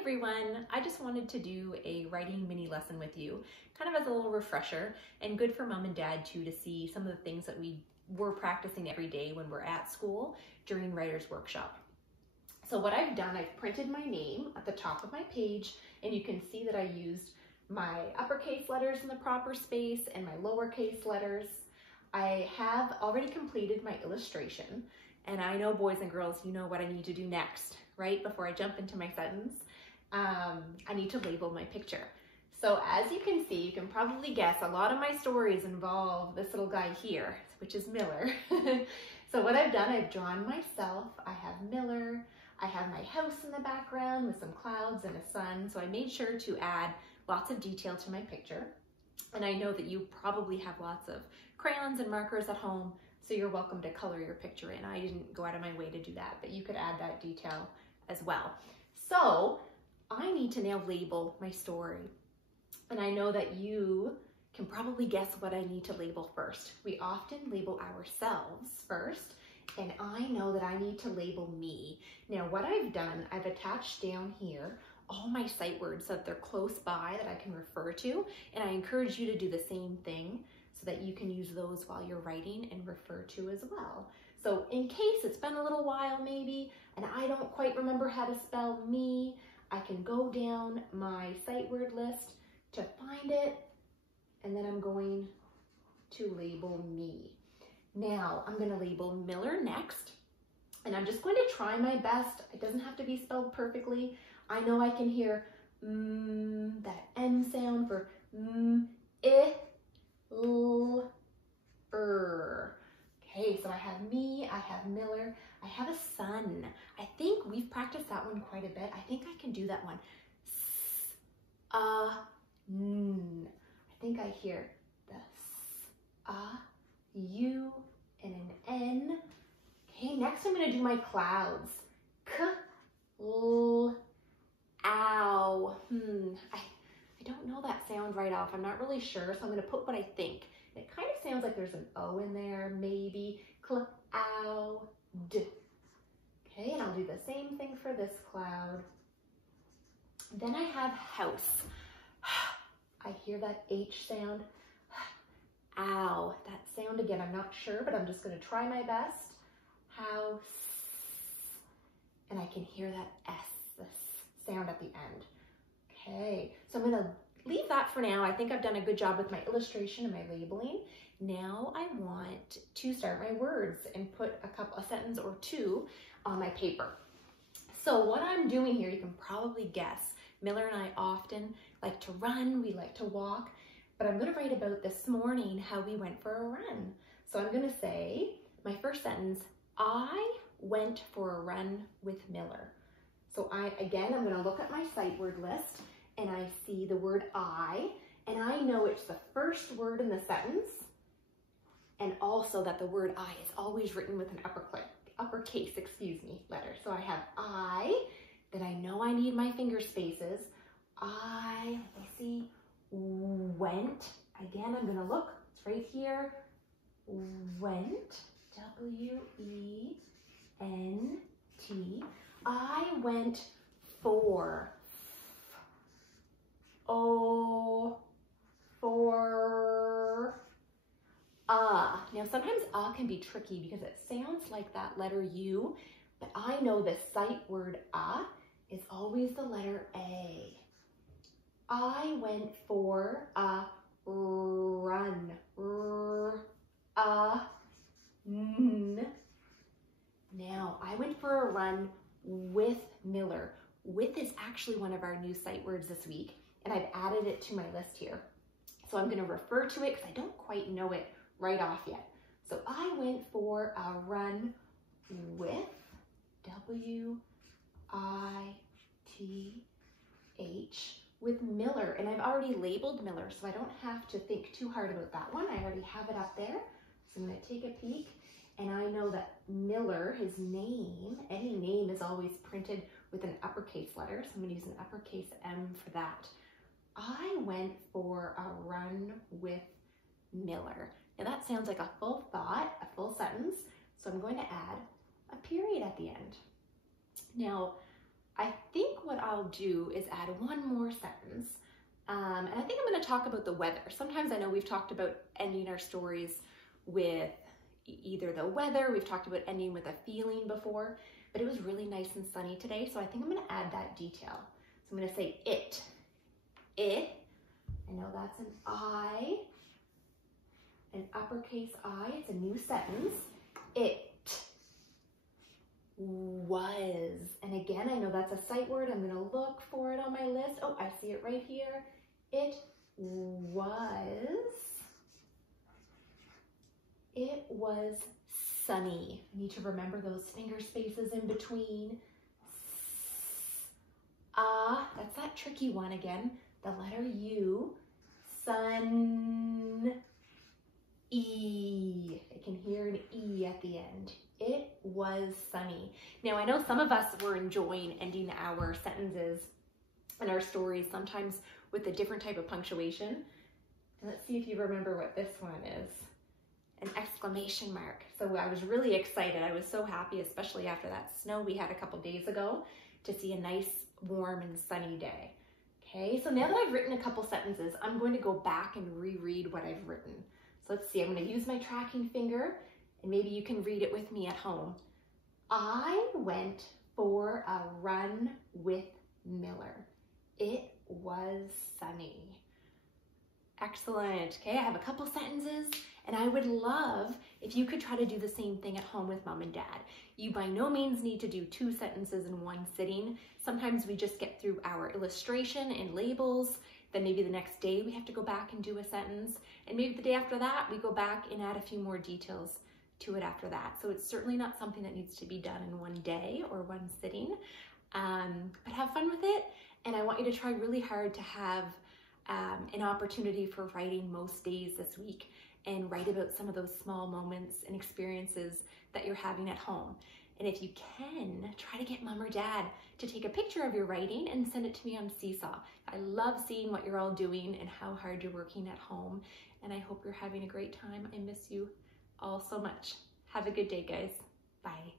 everyone, I just wanted to do a writing mini lesson with you, kind of as a little refresher and good for mom and dad too to see some of the things that we were practicing every day when we're at school during Writer's Workshop. So what I've done, I've printed my name at the top of my page, and you can see that I used my uppercase letters in the proper space and my lowercase letters. I have already completed my illustration, and I know, boys and girls, you know what I need to do next, right? Before I jump into my sentence, I need to label my picture. So as you can see, you can probably guess a lot of my stories involve this little guy here, which is Miller. So what I've done, I've drawn myself, I have Miller, I have my house in the background with some clouds and a sun. So I made sure to add lots of detail to my picture. And I know that you probably have lots of crayons and markers at home, so you're welcome to color your picture in. I didn't go out of my way to do that, but you could add that detail as well. So I need to now label my story. And I know that you can probably guess what I need to label first. We often label ourselves first, and I know that I need to label me. Now what I've done, I've attached down here all my sight words so that they're close by that I can refer to, and I encourage you to do the same thing so that you can use those while you're writing and refer to as well. So in case it's been a little while maybe and I don't quite remember how to spell me, I can go down my sight word list to find it, and then I'm going to label me. Now I'm going to label Miller next, and I'm just going to try my best. It doesn't have to be spelled perfectly. I know I can hear that M sound for I, L, er. Okay, so I have me, I have Miller, I have a sun. I think we've practiced that one quite a bit. I think I can do that one. N. I think I hear the S, U, and an N. Okay, next I'm gonna do my clouds. K, L, ow. I don't know that sound right off. I'm not really sure, so I'm gonna put what I think. It kind of sounds like there's an O in there, maybe. Cloud. Okay, and I'll do the same thing for this cloud. Then I have house. I hear that H sound. Ow, that sound again, I'm not sure, but I'm just gonna try my best. House. And I can hear that S, this sound at the end. Okay, so I'm gonna leave that for now. I think I've done a good job with my illustration and my labeling. Now I want to start my words and put a sentence or two on my paper. So what I'm doing here, you can probably guess, Miller and I often like to run, we like to walk, but I'm gonna write about this morning how we went for a run. So I'm gonna say, my first sentence, I went for a run with Miller. So I'm gonna look at my sight word list and I see the word I, and I know it's the first word in the sentence, and also that the word I is always written with an uppercase, letter. So I have I, that I know I need my finger spaces. I, let me see, went. Again, I'm gonna look, it's right here. Went, W-E-N-T. I went for. Now sometimes can be tricky because it sounds like that letter U, but I know the sight word is always the letter A. I went for a run. Now I went for a run with Miller. With is actually one of our new sight words this week, and I've added it to my list here. So I'm going to refer to it because I don't quite know it right off yet. So I went for a run with, W-I-T-H, with Miller. And I've already labeled Miller, so I don't have to think too hard about that one. I already have it up there. So I'm going to take a peek, and I know that Miller, his name, any name is always printed with an uppercase letter, so I'm going to use an uppercase M for that. I went for a run with Miller. Now that sounds like a full thought, a full sentence, so I'm going to add a period at the end. Now, I think what I'll do is add one more sentence. And I think I'm going to talk about the weather. Sometimes I know we've talked about ending our stories with either the weather, we've talked about ending with a feeling before, but it was really nice and sunny today, so I think I'm going to add that detail. So I'm going to say it. It. I know that's an I, an uppercase I. It's a new sentence. It was. And again, I know that's a sight word. I'm going to look for it on my list. Oh, I see it right here. It was. It was sunny. I need to remember those finger spaces in between. That's that tricky one again. The letter U. Sun. E. I can hear an E at the end. It was sunny. Now, I know some of us were enjoying ending our sentences and our stories sometimes with a different type of punctuation. And let's see if you remember what this one is. An exclamation mark. So I was really excited. I was so happy, especially after that snow we had a couple days ago, to see a nice, warm, and sunny day. Okay, so now that I've written a couple sentences, I'm going to go back and reread what I've written. So let's see, I'm going to use my tracking finger, and maybe you can read it with me at home. I went for a run with Miller. It was sunny. Excellent. Okay, I have a couple sentences, and I would love if you could try to do the same thing at home with mom and dad. You by no means need to do 2 sentences in one sitting. Sometimes we just get through our illustration and labels, then maybe the next day we have to go back and do a sentence, and maybe the day after that we go back and add a few more details to it after that. So it's certainly not something that needs to be done in one day or one sitting, but have fun with it. And I want you to try really hard to have an opportunity for writing most days this week and write about some of those small moments and experiences that you're having at home. And if you can, try to get mom or dad to take a picture of your writing and send it to me on Seesaw. I love seeing what you're all doing and how hard you're working at home. And I hope you're having a great time. I miss you all so much. Have a good day, guys. Bye.